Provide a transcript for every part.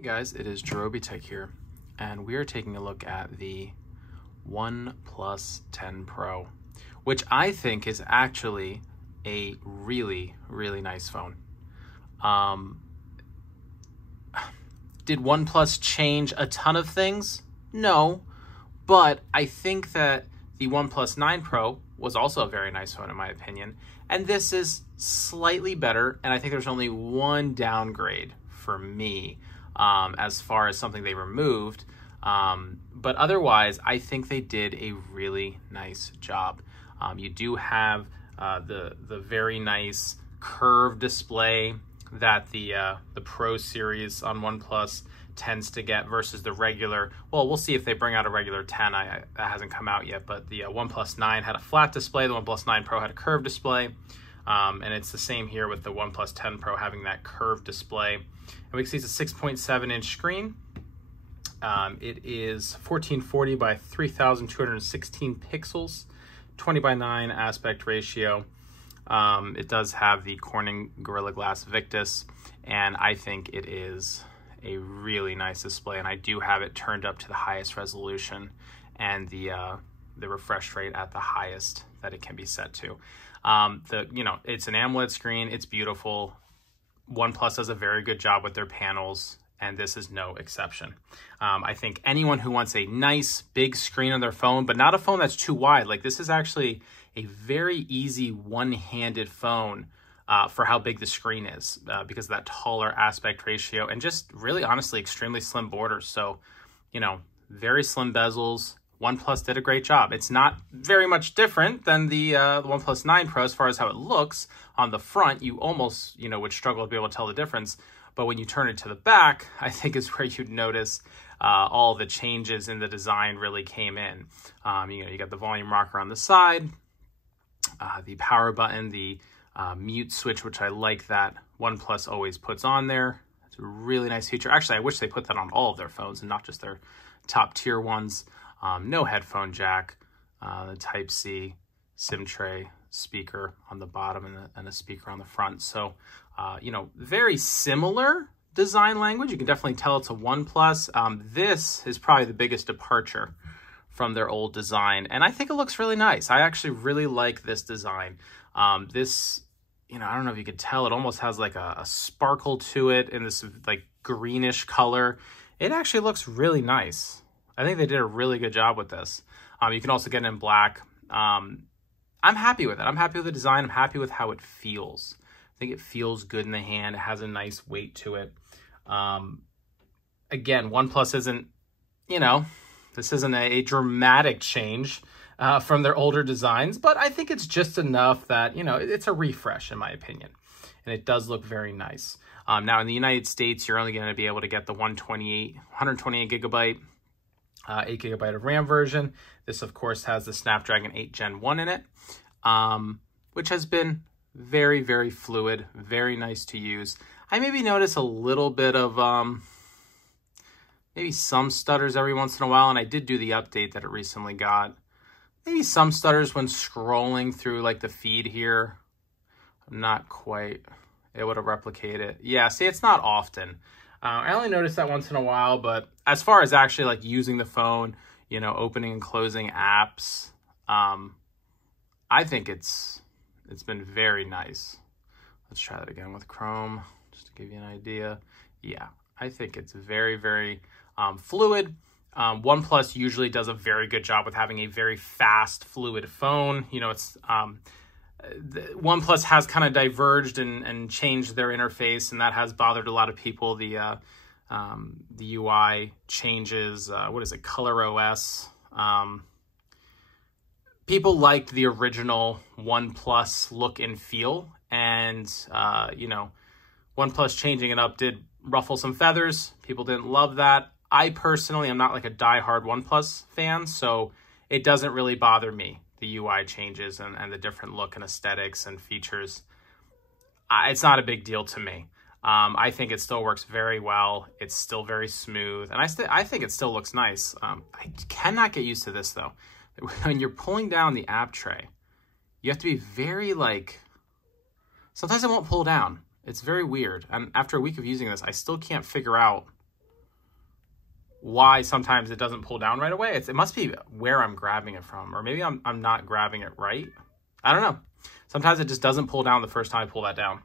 Hey guys, it is Jerobi Tech here, and we are taking a look at the OnePlus 10 Pro, which I think is actually a really, really nice phone. Did OnePlus change a ton of things? No, but I think that the OnePlus 9 Pro was also a very nice phone in my opinion, and this is slightly better, and I think there's only one downgrade for me as far as something they removed. But otherwise, I think they did a really nice job. You do have the very nice curved display that the Pro series on OnePlus tends to get versus the regular. Well, we'll see if they bring out a regular 10. That hasn't come out yet, but the OnePlus 9 had a flat display. The OnePlus 9 Pro had a curved display. And it's the same here with the OnePlus 10 Pro having that curved display. And we can see it's a 6.7-inch screen. It is 1440 by 3216 pixels, 20 by 9 aspect ratio. It does have the Corning Gorilla Glass Victus, and I think it is a really nice display. And I do have it turned up to the highest resolution and the refresh rate at the highest that it can be set to. It's an AMOLED screen. It's beautiful. OnePlus does a very good job with their panels, and this is no exception. I think anyone who wants a nice big screen on their phone, but not a phone that's too wide, like this is actually a very easy one-handed phone for how big the screen is because of that taller aspect ratio and just really honestly extremely slim borders. So, very slim bezels. OnePlus did a great job. It's not very much different than the OnePlus 9 Pro as far as how it looks. On the front, you almost, would struggle to be able to tell the difference. But when you turn it to the back, I think is where you'd notice all the changes in the design really came in. You got the volume rocker on the side, the power button, the mute switch, which I like that OnePlus always puts on there. It's a really nice feature. Actually, I wish they put that on all of their phones and not just their top tier ones. No headphone jack, the Type-C, SIM tray, speaker on the bottom and a speaker on the front. So, very similar design language. You can definitely tell it's a OnePlus. This is probably the biggest departure from their old design, and I think it looks really nice. I actually really like this design. This, I don't know if you could tell, it almost has like a sparkle to it in this like greenish color. It actually looks really nice. I think they did a really good job with this. You can also get it in black. I'm happy with it. I'm happy with the design. I'm happy with how it feels. I think it feels good in the hand. It has a nice weight to it. Again, OnePlus isn't, this isn't a dramatic change from their older designs, but I think it's just enough that, it's a refresh in my opinion. And it does look very nice. Now in the United States, you're only going to be able to get the 128 gigabyte 8 gigabyte of RAM version. This, of course, has the Snapdragon 8 Gen 1 in it, which has been very, very fluid, very nice to use. I maybe notice a little bit of maybe some stutters every once in a while, and I did do the update that it recently got. Maybe some stutters when scrolling through like the feed here. I'm not quite able to replicate it. Yeah, see, it's not often. I only noticed that once in a while, but as far as actually like using the phone, opening and closing apps, I think it's been very nice. Let's try that again with Chrome, just to give you an idea. Yeah, I think it's very, very fluid. OnePlus usually does a very good job with having a very fast, fluid phone. OnePlus has kind of diverged and changed their interface, and that has bothered a lot of people. The UI changes. What is it? Color OS. People liked the original OnePlus look and feel, and OnePlus changing it up did ruffle some feathers. People didn't love that. I personally am not like a diehard OnePlus fan, so it doesn't really bother me. The UI changes and the different look and aesthetics and features. It's not a big deal to me. I think it still works very well. It's still very smooth, and I think it still looks nice. I cannot get used to this though. When you're pulling down the app tray, you have to be very sometimes it won't pull down. It's very weird. And after a week of using this, I still can't figure out why sometimes it doesn't pull down right away. It must be where I'm grabbing it from, or maybe I'm not grabbing it right. I don't know. Sometimes it just doesn't pull down the first time I pull that down.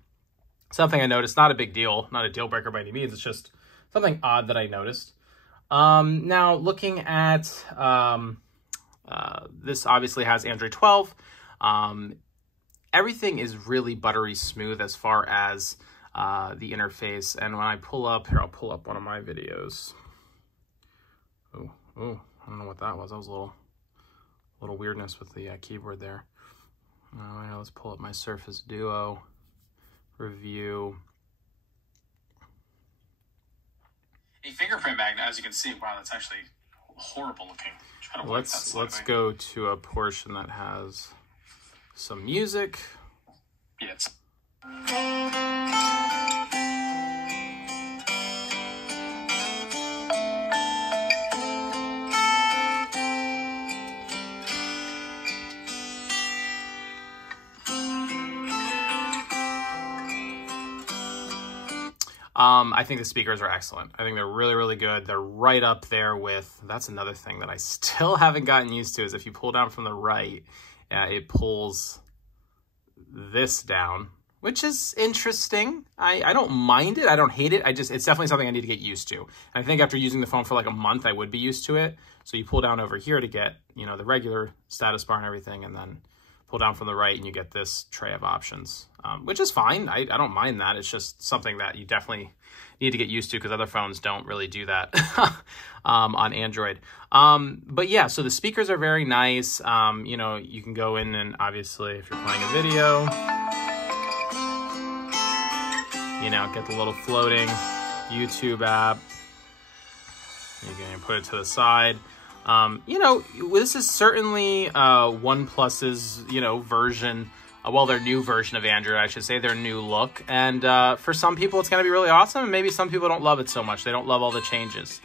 Something I noticed, not a big deal, not a deal breaker by any means. It's just something odd that I noticed. Now looking at, this obviously has Android 12. Everything is really buttery smooth as far as the interface. And when I pull up, here, I'll pull up one of my videos. Oh, I don't know what that was. That was a little weirdness with the keyboard there. Let's pull up my Surface Duo review. A fingerprint magnet, as you can see, wow, that's actually horrible looking. Let's go to a portion that has some music. Yes. I think the speakers are excellent. I think they're really, really good. They're right up there with, that's another thing that I still haven't gotten used to, is if you pull down from the right, it pulls this down, which is interesting. I don't mind it. I don't hate it. It's definitely something I need to get used to. And I think after using the phone for like a month, I would be used to it. So you pull down over here to get, you know, the regular status bar and everything, and then pull down from the right and you get this tray of options, which is fine. I don't mind that. It's just something that you definitely need to get used to because other phones don't really do that on Android. But yeah, so the speakers are very nice. You know, you can go in and obviously if you're playing a video, you know, get the little floating YouTube app. You can put it to the side. You know, this is certainly OnePlus's, you know, version, well, their new version of Android, I should say, their new look. And for some people, it's going to be really awesome. And maybe some people don't love it so much. They don't love all the changes.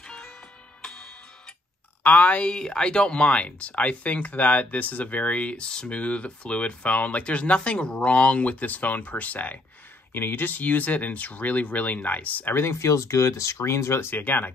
I don't mind. I think that this is a very smooth, fluid phone. Like, there's nothing wrong with this phone per se. You know, you just use it and it's really, really nice. Everything feels good. The screen's really, see, again, I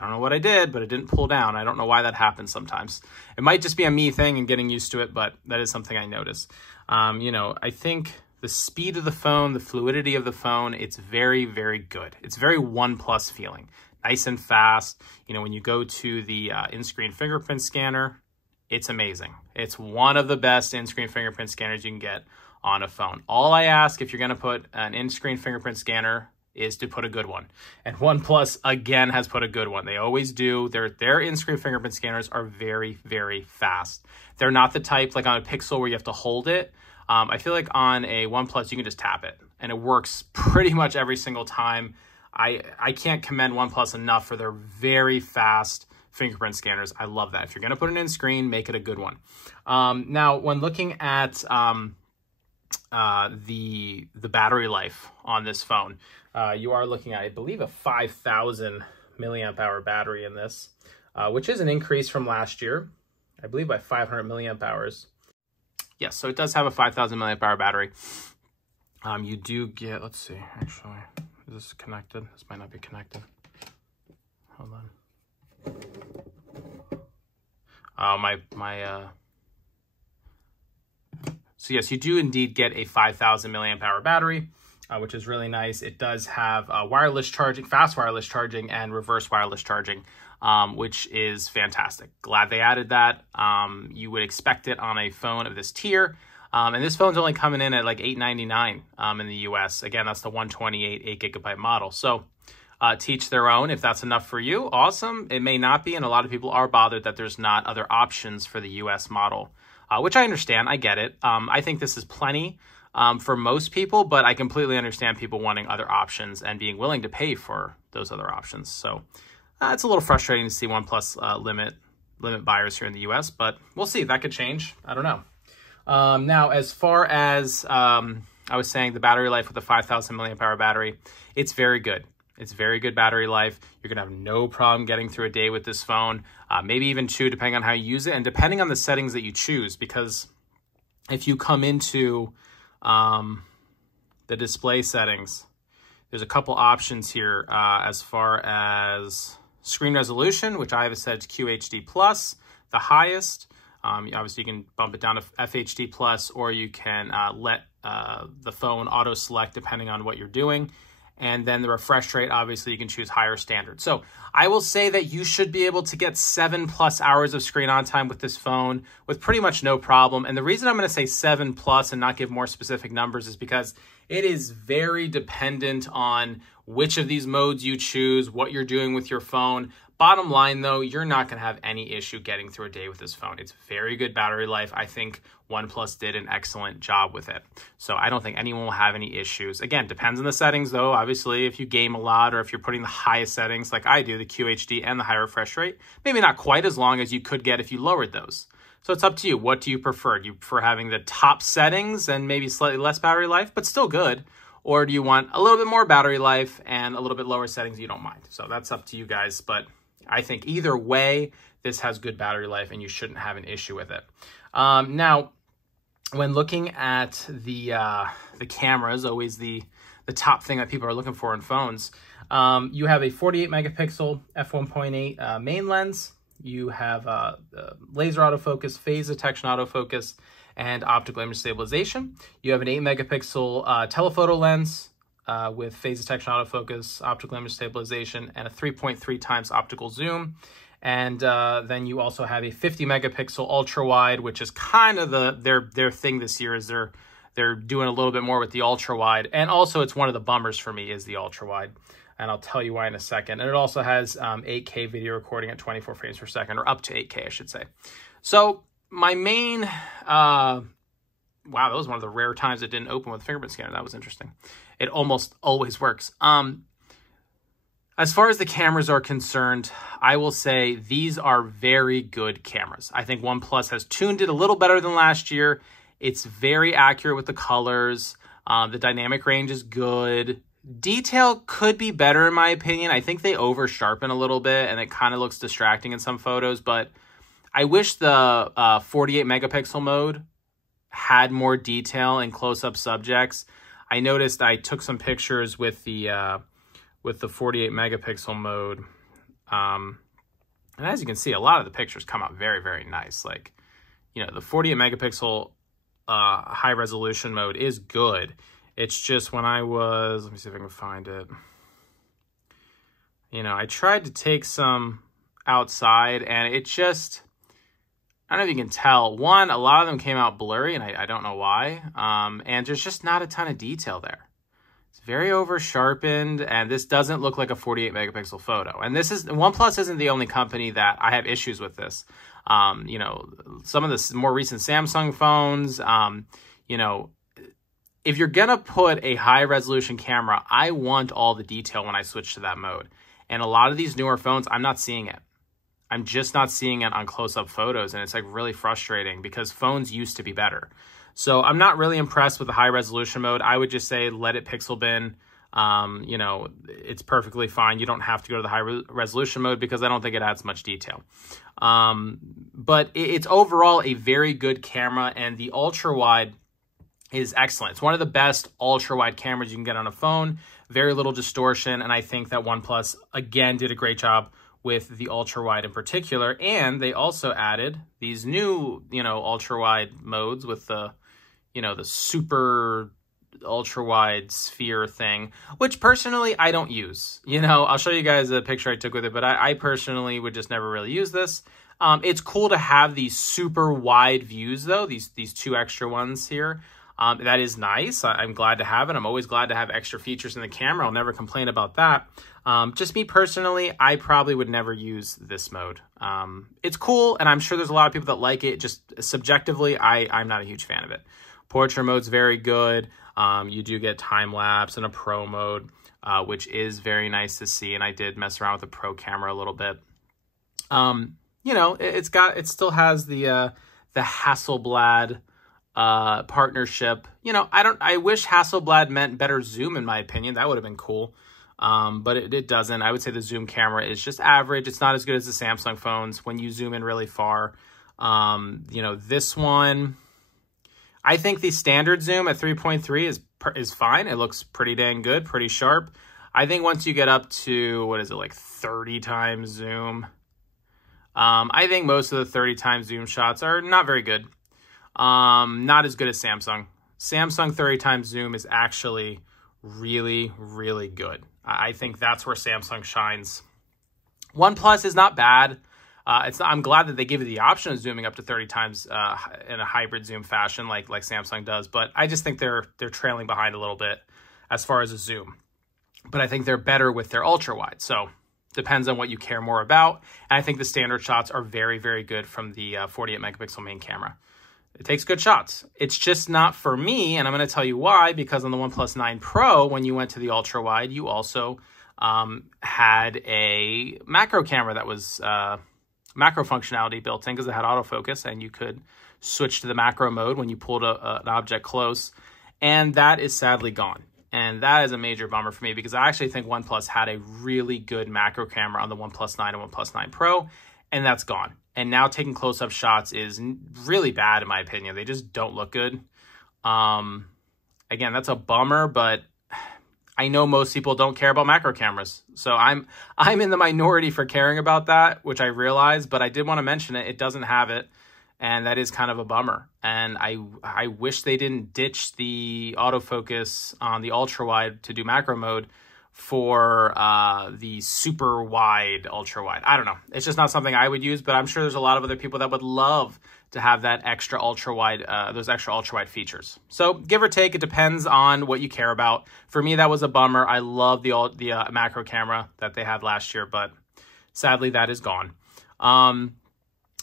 don't know what I did, but it didn't pull down. I don't know why that happens sometimes. It might just be a me thing and getting used to it, but that is something I notice. You know, I think the speed of the phone, the fluidity of the phone, it's very, very good. It's very OnePlus feeling. Nice and fast. You know, when you go to the in-screen fingerprint scanner, it's amazing. It's one of the best in-screen fingerprint scanners you can get on a phone. All I ask if you're going to put an in-screen fingerprint scanner is to put a good one. And OnePlus, again, has put a good one. They always do. Their in-screen fingerprint scanners are very, very fast. They're not the type like on a Pixel where you have to hold it. I feel like on a OnePlus, you can just tap it. And it works pretty much every single time. I can't commend OnePlus enough for their very fast fingerprint scanners. I love that. If you're going to put an in-screen, make it a good one. Now, when looking at the battery life on this phone, you are looking at, I believe, a 5,000 milliamp hour battery in this, which is an increase from last year, I believe by 500 milliamp hours. Yes, so it does have a 5,000 milliamp hour battery. You do get, let's see, actually, is this connected? This might not be connected. Hold on. So yes, you do indeed get a 5,000 milliamp hour battery, which is really nice. It does have wireless charging, fast wireless charging, and reverse wireless charging, which is fantastic. Glad they added that. You would expect it on a phone of this tier. And this phone's only coming in at like $899 in the US. Again, that's the 128 8GB model. So teach their own. If that's enough for you, awesome. It may not be, and a lot of people are bothered that there's not other options for the US model. Which I understand, I get it. I think this is plenty for most people, but I completely understand people wanting other options and being willing to pay for those other options. So it's a little frustrating to see OnePlus limit buyers here in the US, but we'll see. That could change. I don't know. Now, as far as I was saying, the battery life with the 5,000 milliamp hour battery, it's very good. It's very good battery life. You're going to have no problem getting through a day with this phone, maybe even two, depending on how you use it and depending on the settings that you choose. Because if you come into the display settings, there's a couple options here as far as screen resolution, which I have set to QHD plus, the highest. Obviously, you can bump it down to FHD plus, or you can let the phone auto select depending on what you're doing. And then the refresh rate, obviously, you can choose higher standard. So I will say that you should be able to get 7+ hours of screen on time with this phone with pretty much no problem. And the reason I'm going to say 7+ and not give more specific numbers is because it is very dependent on which of these modes you choose, what you're doing with your phone. Bottom line, though, you're not going to have any issue getting through a day with this phone. It's very good battery life. I think OnePlus did an excellent job with it. So I don't think anyone will have any issues. Again, depends on the settings, though. Obviously, if you game a lot or if you're putting the highest settings like I do, the QHD and the high refresh rate, maybe not quite as long as you could get if you lowered those. So it's up to you. What do you prefer? Do you prefer having the top settings and maybe slightly less battery life, but still good? Or do you want a little bit more battery life and a little bit lower settings you don't mind? So that's up to you guys. But I think either way, this has good battery life and you shouldn't have an issue with it. Now, when looking at the cameras, always the top thing that people are looking for in phones, you have a 48 megapixel f1.8 main lens. You have laser autofocus, phase detection autofocus, and optical image stabilization. You have an 8 megapixel telephoto lens with phase detection autofocus, optical image stabilization, and a 3.3 times optical zoom. And then you also have a 50 megapixel ultra wide, which is kind of their thing this year. Is they're doing a little bit more with the ultra wide, and also it's one of the bummers for me is the ultra wide, and I'll tell you why in a second. And it also has 8K video recording at 24 frames per second, or up to 8K, I should say. So my main, wow, that was one of the rare times it didn't open with a fingerprint scanner. That was interesting. It almost always works. As far as the cameras are concerned, I will say these are very good cameras. I think OnePlus has tuned it a little better than last year. It's very accurate with the colors. The dynamic range is good. Detail could be better in my opinion. I think they over sharpen a little bit and it kind of looks distracting in some photos, but I wish the 48 megapixel mode had more detail in close-up subjects. I noticed I took some pictures with the 48 megapixel mode. And as you can see, a lot of the pictures come out very, very nice. Like, you know, the 48 megapixel high resolution mode is good. It's just when I was, let me see if I can find it. You know, I tried to take some outside and it just, I don't know if you can tell. One, a lot of them came out blurry and I don't know why. And there's just not a ton of detail there. It's very over sharpened and this doesn't look like a 48 megapixel photo. And this is, OnePlus isn't the only company that I have issues with this. You know, some of the more recent Samsung phones, you know, if you're going to put a high resolution camera, I want all the detail when I switch to that mode. And a lot of these newer phones, I'm not seeing it. I'm just not seeing it on close-up photos. And it's like really frustrating because phones used to be better. So I'm not really impressed with the high resolution mode. I would just say let it pixel bin. You know, it's perfectly fine. You don't have to go to the high resolution mode because I don't think it adds much detail. But it's overall a very good camera, and the ultra wide is excellent. It's one of the best ultra wide cameras you can get on a phone. Very little distortion, and I think that OnePlus again did a great job with the ultra wide in particular. And they also added these new, you know, ultra wide modes with the, you know, the super ultra wide sphere thing, which personally I don't use. You know, I'll show you guys a picture I took with it, but I personally would just never really use this. It's cool to have these super wide views though, these two extra ones here. That is nice. I'm glad to have it. I'm always glad to have extra features in the camera. I'll never complain about that. Just me personally, I probably would never use this mode. It's cool, and I'm sure there's a lot of people that like it. Just subjectively, I'm not a huge fan of it. Portrait mode's very good. You do get time-lapse and a pro mode, which is very nice to see, and I did mess around with the pro camera a little bit. You know, it still has the Hasselblad partnership. You know, I wish Hasselblad meant better zoom, in my opinion. That would have been cool. But it doesn't. I would say the zoom camera is just average. It's not as good as the Samsung phones when you zoom in really far. You know, this one, I think the standard zoom at 3.3 is fine. It looks pretty dang good, pretty sharp. I think once you get up to, what is it, like 30 times zoom, I think most of the 30 times zoom shots are not very good. Not as good as Samsung. Samsung 30 times zoom is actually really, really good. I think that's where Samsung shines. OnePlus is not bad. I'm glad that they give you the option of zooming up to 30 times in a hybrid zoom fashion like Samsung does, but I just think they're trailing behind a little bit as far as a zoom. But I think they're better with their ultra wide. So depends on what you care more about. And I think the standard shots are very, very good from the 48 megapixel main camera. It takes good shots. It's just not for me, and I'm going to tell you why, because on the OnePlus 9 Pro, when you went to the ultra wide, you also had a macro camera that was macro functionality built in because it had autofocus, and you could switch to the macro mode when you pulled an object close, and that is sadly gone. And that is a major bummer for me because I actually think OnePlus had a really good macro camera on the OnePlus 9 and OnePlus 9 Pro, and that's gone. And now taking close-up shots is really bad in my opinion. They just don't look good. Again, that's a bummer, but I know most people don't care about macro cameras. So I'm in the minority for caring about that, which I realize, but I did want to mention it. It doesn't have it, and that is kind of a bummer. And I wish they didn't ditch the autofocus on the ultra wide to do macro mode for the super wide ultra wide. I don't know. It's just not something I would use, but I'm sure there's a lot of other people that would love to have that extra ultra wide, those extra ultra wide features. So give or take, it depends on what you care about. For me, that was a bummer. I love the macro camera that they had last year, but sadly that is gone.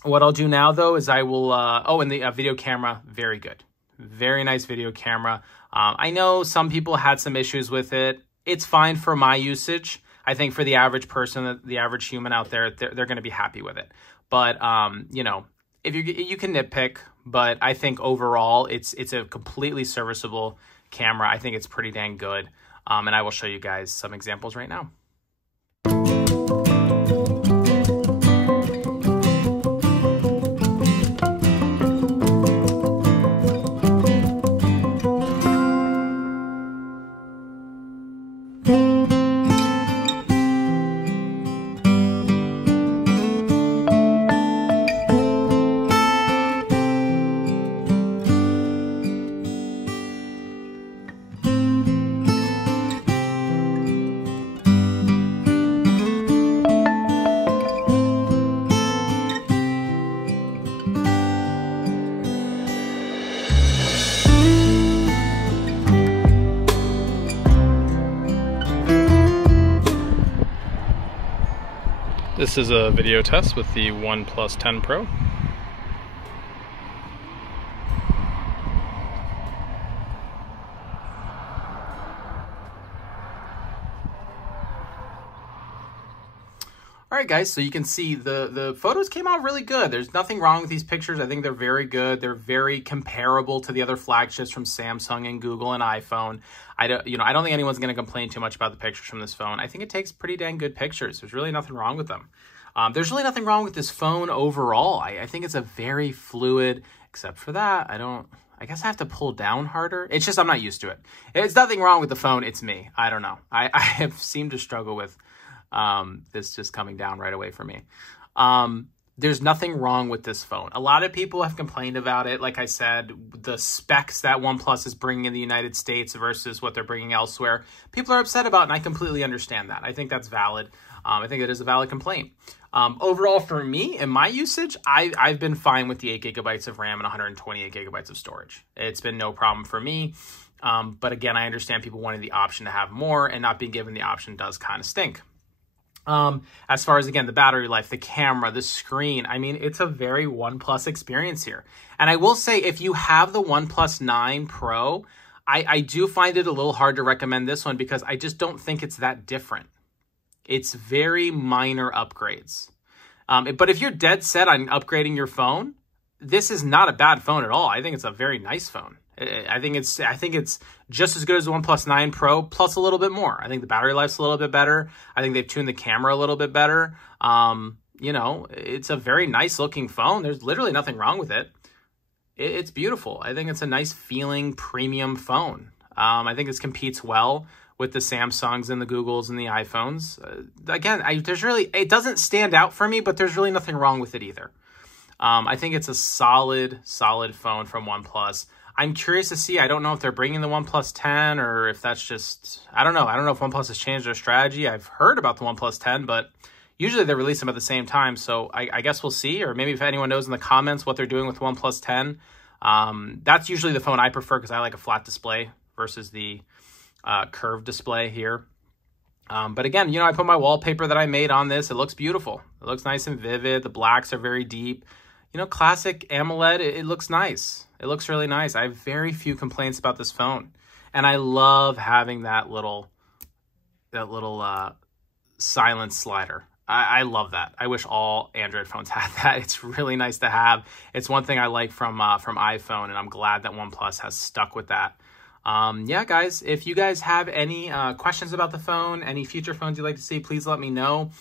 What I'll do now though is I will, and the video camera, very good. Very nice video camera. I know some people had some issues with it. It's fine for my usage. I think for the average person, the average human out there, they're going to be happy with it. But, you know, if you can nitpick, but I think overall it's a completely serviceable camera. I think it's pretty dang good. And I will show you guys some examples right now. This is a video test with the OnePlus 10 Pro. All right, guys, so you can see the photos came out really good. There's nothing wrong with these pictures. I think they're very good. They're very comparable to the other flagships from Samsung and Google and iPhone. I don't think anyone's going to complain too much about the pictures from this phone. I think it takes pretty dang good pictures. There's really nothing wrong with them. There's really nothing wrong with this phone overall. I think it's a very fluid, except for that, I guess I have to pull down harder. It's just I'm not used to it. It's nothing wrong with the phone. It's me. I don't know. I have seemed to struggle with this just coming down right away for me. There's nothing wrong with this phone. A lot of people have complained about it. Like I said, the specs that OnePlus is bringing in the United States versus what they're bringing elsewhere, people are upset about, and I completely understand that. I think that's valid. I think it is a valid complaint. Overall, for me, in my usage, I've been fine with the 8 gigabytes of RAM and 128 gigabytes of storage. It's been no problem for me. But again, I understand people wanting the option to have more, and not being given the option does kind of stink. As far as, again, the battery life, the camera, the screen, I mean, it's a very OnePlus experience here. And I will say, if you have the OnePlus 9 Pro, I do find it a little hard to recommend this one because I just don't think it's that different. It's very minor upgrades. But if you're dead set on upgrading your phone, this is not a bad phone at all. I think it's a very nice phone. I think it's just as good as the OnePlus 9 Pro, plus a little bit more. I think the battery life's a little bit better. I think they've tuned the camera a little bit better. You know, it's a very nice looking phone. There's literally nothing wrong with it. It's beautiful. I think it's a nice feeling premium phone. I think this competes well with the Samsungs and the Googles and the iPhones. Again, it doesn't stand out for me, but there's really nothing wrong with it either. I think it's a solid phone from OnePlus. I'm curious to see. I don't know if they're bringing the OnePlus 10 or if that's just, I don't know. I don't know if OnePlus has changed their strategy. I've heard about the OnePlus 10, but usually they release them at the same time. So I guess we'll see. Or maybe if anyone knows in the comments what they're doing with OnePlus 10. That's usually the phone I prefer because I like a flat display versus the curved display here. But again, I put my wallpaper that I made on this. It looks beautiful. It looks nice and vivid. The blacks are very deep. Classic AMOLED, it looks nice. It looks really nice. I have very few complaints about this phone. And I love having that little silence slider. I love that. I wish all Android phones had that. It's really nice to have. It's one thing I like from iPhone, and I'm glad that OnePlus has stuck with that. Yeah, guys, if you guys have any questions about the phone, any future phones you'd like to see, please let me know.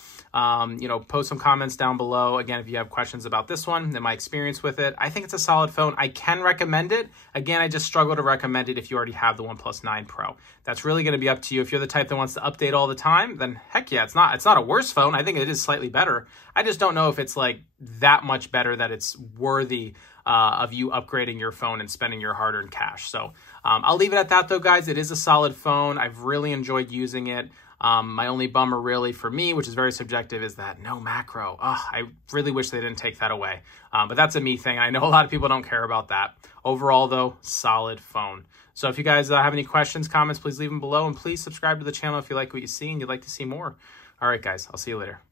Post some comments down below. Again, if you have questions about this one and my experience with it, I think it's a solid phone. I can recommend it. Again, I just struggle to recommend it if you already have the OnePlus 9 Pro. That's really going to be up to you. If you're the type that wants to update all the time, then heck yeah, it's not a worse phone. I think it is slightly better. I just don't know if it's like that much better that it's worthy of you upgrading your phone and spending your hard-earned cash. So I'll leave it at that though, guys. It is a solid phone. I've really enjoyed using it. My only bummer really for me, which is very subjective, is that no macro. I really wish they didn't take that away. But that's a me thing. I know a lot of people don't care about that. Overall though, solid phone. So if you guys have any questions, comments, please leave them below. And please subscribe to the channel if you like what you see and you'd like to see more. All right, guys, I'll see you later.